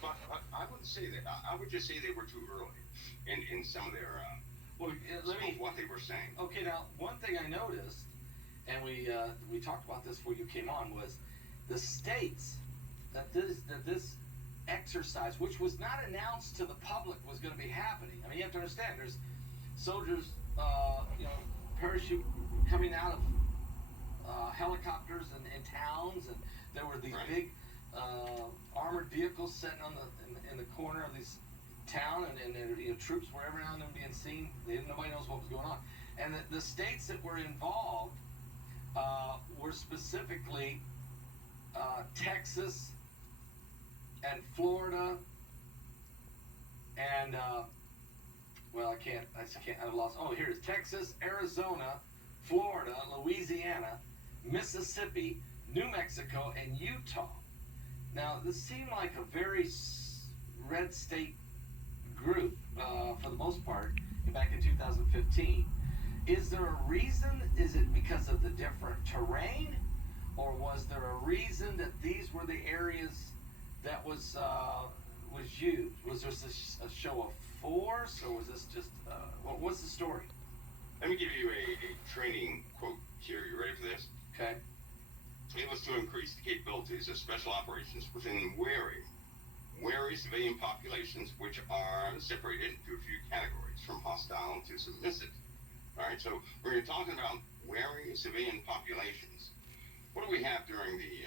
but I wouldn't say that. I would just say they were too early in some of their Well, let some of me. what they were saying. Okay, now one thing I noticed, and we talked about this before you came on, was the states that this exercise, which was not announced to the public, was going to be happening. I mean, you have to understand. There's soldiers, parachute coming out of helicopters in towns, and there were these Right. big armored vehicles sitting on in the corner of this town, and troops were every now and then being seen. Nobody knows what was going on, and the states that were involved were specifically Texas and Florida and well, I just can't. I've lost. Oh, here it is: Texas, Arizona, Florida, Louisiana, Mississippi, New Mexico, and Utah. Now, this seemed like a very red state group for the most part back in 2015. Is there a reason? Is it because of the different terrain, or was there a reason that these were the areas that was used? Was this a show of force, or was this just what was the story? Let me give you a training quote here. You ready for this? Okay. It was to increase the capabilities of special operations within wary civilian populations, which are separated into a few categories, from hostile to submissive. All right, so we're talking about wary civilian populations. What do we have during the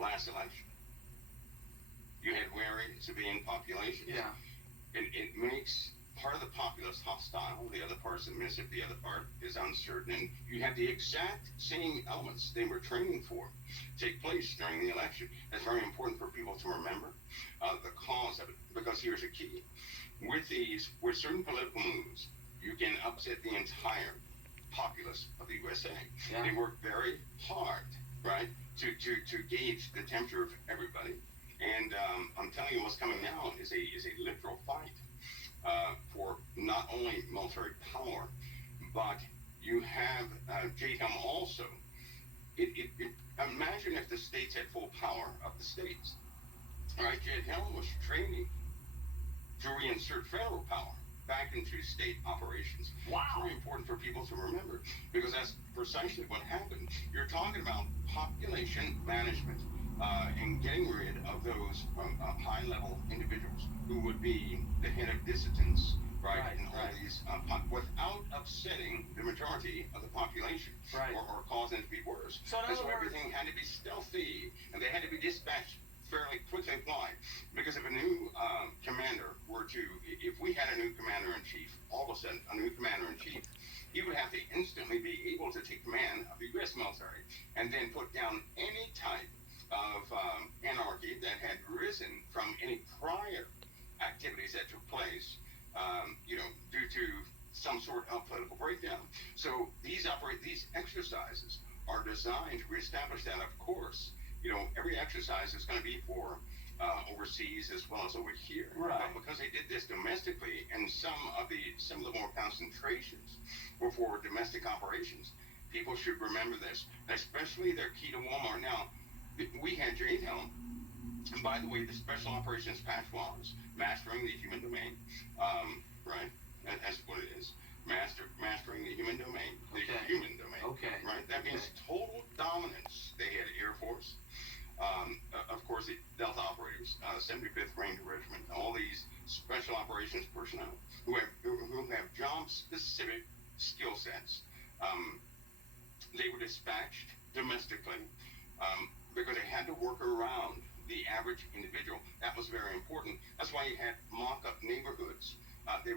last election? You had wary civilian populations. Yeah. It makes part of the populace hostile, the other part submissive, the other part is uncertain, and you have the exact same elements they were training for take place during the election. That's very important for people to remember the cause of it, because here's a key. With certain political moves, you can upset the entire populace of the USA. Yeah. They work very hard, right, to gauge the temperature of everybody. And I'm telling you, what's coming now is a literal fight for not only military power, but you have jade helm also. Imagine if the states had full power of the states. All right, jade helm was training to reinsert federal power back into state operations. Wow. It's very important for people to remember, because that's precisely what happened. You're talking about population management and getting rid of those high-level individuals who would be the head of dissidents, right, in all these, without upsetting the majority of the population, Right. or causing it to be worse. So in And other so words, everything had to be stealthy, and they had to be dispatched fairly quickly. Why? Because if a new commander were to, if we had a new commander in chief, all of a sudden a new commander in chief, he would have to instantly be able to take command of the U.S. military and then put down any type of anarchy that had risen from any prior activities that took place, due to some sort of political breakdown. So these exercises are designed to reestablish that. Of course, every exercise is going to be for overseas as well as over here. Right. But because they did this domestically, and some of the more concentrations were for domestic operations, people should remember this. Especially their key to Walmart. Now, we had Jade Helm. And by the way, the special operations patch was mastering the human domain. Right? That's what it is. Mastering the human domain. The Okay. human domain. Okay. Right? That means total dominance. They had Air Force. Of course, the Delta operators, 75th Ranger Regiment, all these special operations personnel who have job-specific skill sets. They were dispatched domestically because they had to work around the average individual. That was very important. That's why you had mock-up neighborhoods. They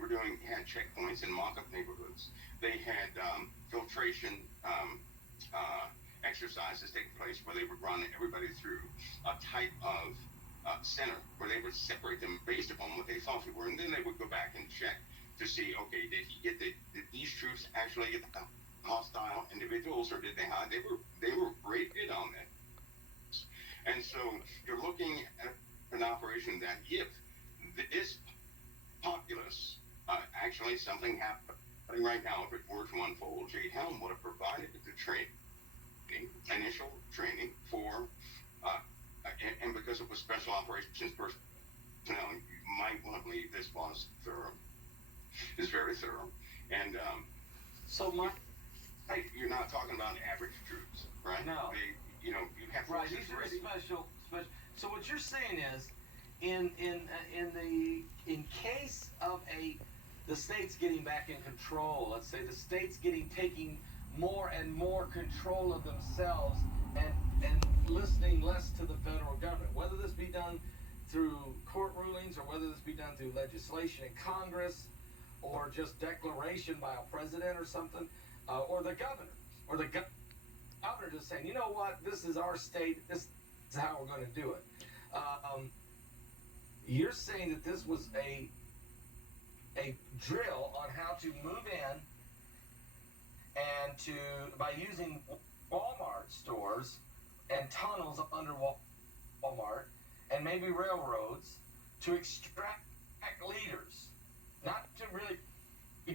had checkpoints in mock-up neighborhoods. They had filtration exercises taking place where they would run everybody through a type of center where they would separate them based upon what they thought they were, and then they would go back and check to see, okay, did these troops actually get the hostile individuals, or did they hide? They were rated on this, and so you're looking at an operation that if this populace actually something happening right now, if it were to unfold, Jade Helm would have provided the initial training for and because it was special operations personnel, you might want to believe this was thorough. It's very thorough, and So my you're not talking about average troops, right? no. You have Right, forces these are ready. special. So what you're saying is, in case of the states getting back in control, let's say the states taking more and more control of themselves and listening less to the federal government, whether this be done through court rulings or whether this be done through legislation in Congress or just declaration by a president or something, or the governor or the governor just saying, you know what, this is our state, this is how we're going to do it. You're saying that this was a drill on how to move in and to by using Walmart stores and tunnels under Walmart and maybe railroads to extract leaders, not to really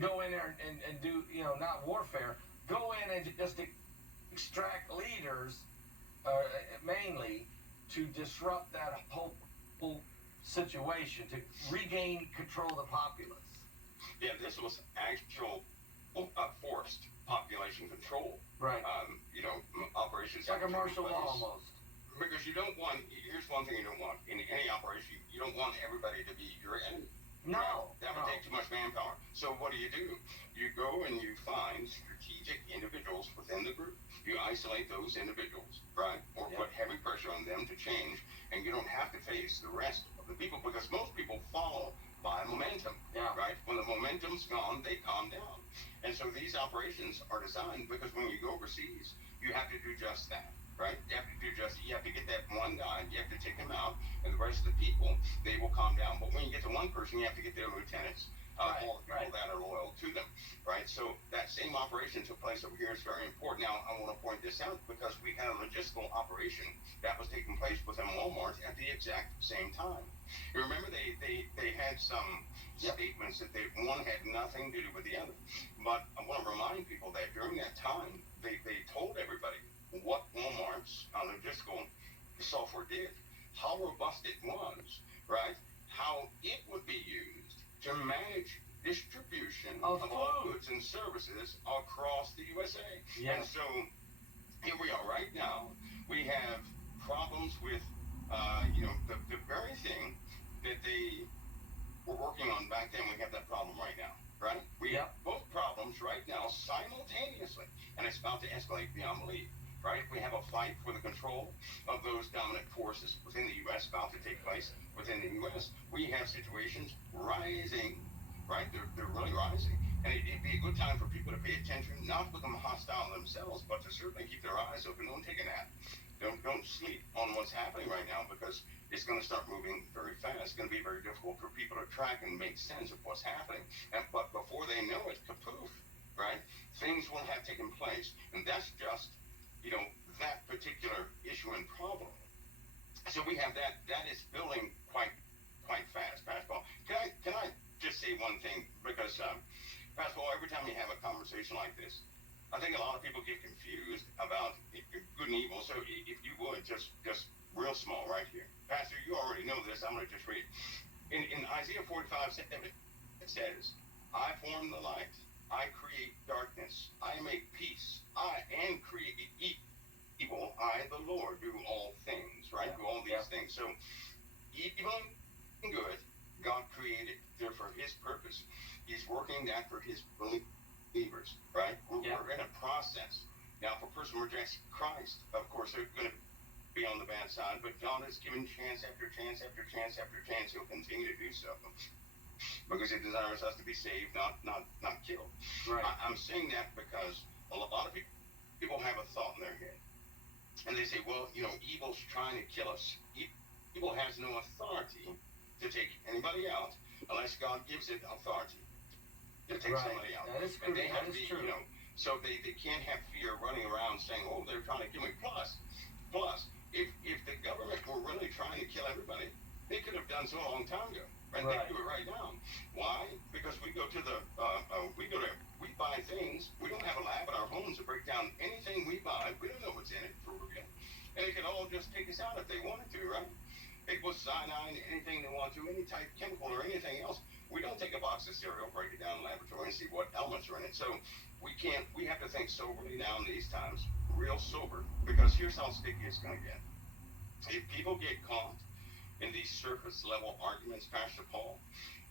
go in there and do, not warfare, go in and just extract leaders, mainly to disrupt that whole situation, to regain control of the populace. Yeah, this was actual forced population control. Right. Operations like a martial law almost. Because you don't want. Here's one thing you don't want in any operation. You don't want everybody to be your enemy. No. That would take too much manpower. So what do? You go and you find strategic individuals within the group. You isolate those individuals, right? Or put heavy pressure on them to change, and you don't have to face the rest of the people because most people follow by momentum, right? When the momentum's gone, they calm down. And so these operations are designed because when you go overseas, you have to do just that, right? You have to get that one guy, you have to take him out, and the rest of the people, they will calm down. But when you get to one person, you have to get their lieutenants, or people that are loyal to them, right? So that same operation took place over here is very important. Now, I want to point this out because we had a logistical operation that was taking place within Walmart at the exact same time. You remember they had some statements that one had nothing to do with the other. But I want to remind people that during that time, they told everybody what Walmart's logistical software did, how robust it was, right? How it would be used to manage distribution of all goods and services across the USA. And so here we are right now. We have problems with, the very thing that they were working on back then. We have that problem right now, right? We have both problems right now simultaneously, and it's about to escalate beyond belief. Right? We have a fight for the control of those dominant forces within the U.S. about to take place within the U.S. We have situations rising, right? They're really rising. And it'd be a good time for people to pay attention, not to become hostile themselves, but to certainly keep their eyes open. Don't take a nap. Don't sleep on what's happening right now because it's going to start moving very fast. It's going to be very difficult for people to track and make sense of what's happening. But before they know it, kapoof, right? Things will have taken place. And that's just that particular issue and problem. So we have that is building quite fast, Pascal. Can I just say one thing? Because Pascal, every time you have a conversation like this, I think a lot of people get confused about good and evil. So if you would just real small right here. Pastor, you already know this. I'm going to just read. In Isaiah 45:7, it says, I form the light. I create darkness. I make peace. I am create evil. I, the Lord, do all things, right? Do all these things. So evil and good, God created. They're for his purpose. He's working that for his believers, right? We're in a process. Now, if a person rejects Christ, of course, they're going to be on the bad side, but God has given chance after chance after chance after chance. He'll continue to do so. Because he desires us to be saved, not killed. Right. I'm saying that because a lot of people have a thought in their head. And they say, well, evil's trying to kill us. Evil has no authority to take anybody out unless God gives it authority to take somebody out. That is true. And they have to be, so they can't have fear running around saying, oh, they're trying to kill me. Plus, if the government were really trying to kill everybody, they could have done so a long time ago. Right? They do it right now. Why? Because we go to we buy things. We don't have a lab in our homes to break down anything we buy. We don't know what's in it for real. and they can all just take us out if they wanted to, right? They put cyanide, anything they want to, any type of chemical or anything else. We don't take a box of cereal, break it down in the laboratory, and see what elements are in it. So we can't. We have to think soberly now in these times, real sober, because here's how sticky it's going to get. If people get caught in these surface level arguments, Pastor Paul,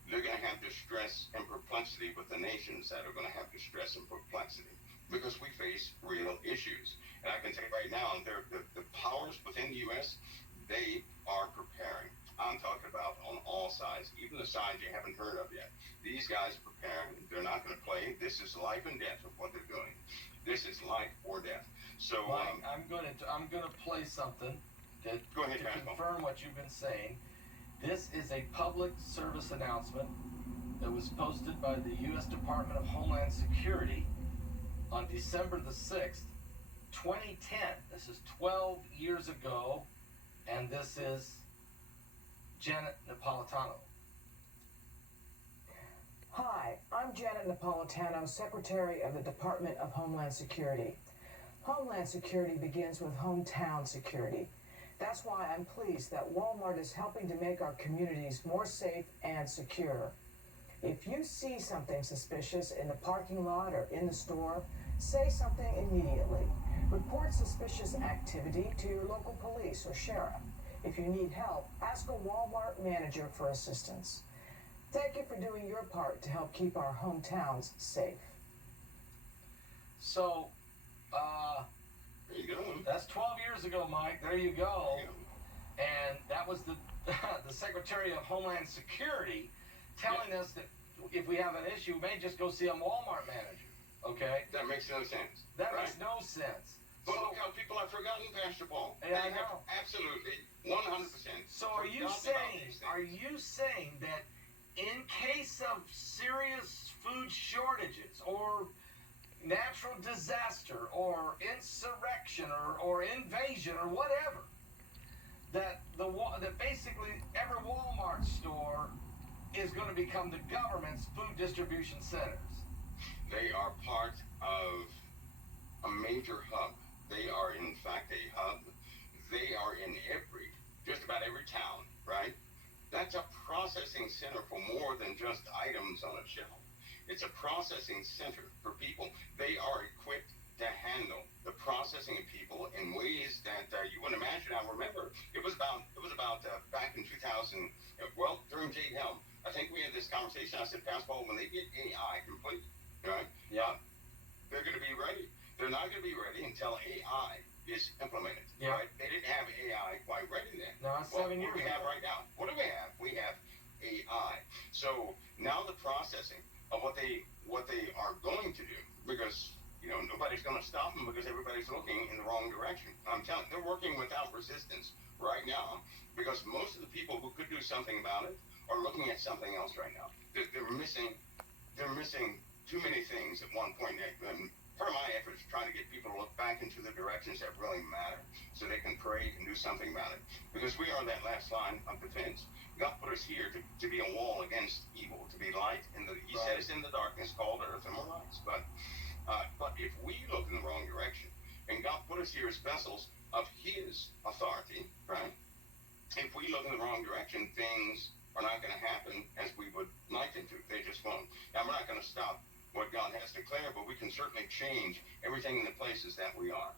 they're going to have distress and perplexity with the nations that are going to have distress and perplexity because we face real issues. And I can tell you right now, the powers within the U.S., they are preparing. I'm talking about on all sides, even the sides you haven't heard of yet. These guys are preparing. They're not going to play. This is life and death of what they're doing. This is life or death. So Mike, I'm gonna play something to confirm what you've been saying. This is a public service announcement that was posted by the U.S. Department of Homeland Security on December the 6th, 2010. This is 12 years ago, and this is Janet Napolitano. Hi, I'm Janet Napolitano, Secretary of the Department of Homeland Security. Homeland Security begins with hometown security. That's why I'm pleased that Walmart is helping to make our communities more safe and secure. If you see something suspicious in the parking lot or in the store, say something immediately. Report suspicious activity to your local police or sheriff. If you need help, ask a Walmart manager for assistance. Thank you for doing your part to help keep our hometowns safe. So, there you go. That's 12 years ago, Mike. There you go. And that was the Secretary of Homeland Security telling us that if we have an issue, we may just go see a Walmart manager. Okay? That makes no sense. That makes no sense. But look how people have forgotten, Pastor Paul. Yeah, I know. Absolutely, 100%. So are you saying that in case of serious food shortages or natural disaster or insurrection or invasion or whatever, that basically every Walmart store is going to become the government's food distribution centers? They are part of a major hub. They are in fact a hub. They are in just about every town, right? That's a processing center for more than just items on a shelf. It's a processing center for people. They are equipped to handle the processing of people in ways that you wouldn't imagine. Now, remember, it was about back in 2000. Well, during Jade Helm, I think we had this conversation. I said, Pastor Paul, when they get AI complete, right? Yeah. They're going to be ready. They're not going to be ready until AI is implemented. Yeah. Right? They didn't have AI quite ready then. No, that's 7 years ago. What do we have right now? What do we have? We have AI. So now the processing of what they are going to do, because nobody's going to stop them because everybody's looking in the wrong direction. I'm telling you, they're working without resistance right now because most of the people who could do something about it are looking at something else right now. They're missing too many things at one point. And part of my effort is trying to get people to look back into the directions that really matter so they can pray and do something about it. Because we are that last line of defense. God put us here to be a wall against evil, to be light. He set us in the darkness called earth and we're lights. But if we look in the wrong direction, and God put us here as vessels of His authority, right? If we look in the wrong direction, things are not going to happen as we would like them to. They just won't. Now, we're not going to stop what God has declared, but we can certainly change everything in the places that we are.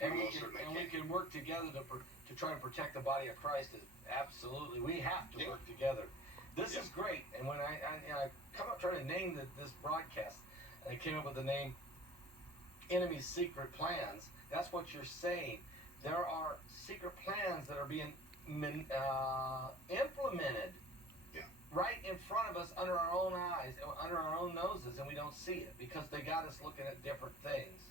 And we can work together to try to protect the body of Christ. Absolutely, we have to work together. This is great. And when I come up trying to name this broadcast, and I came up with the name Enemy's Secret Plans. That's what you're saying. There are secret plans that are being implemented right in front of us, under our own eyes, under our own noses, and we don't see it because they got us looking at different things.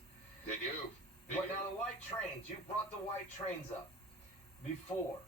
They do. Now the white trains, you brought the white trains up before.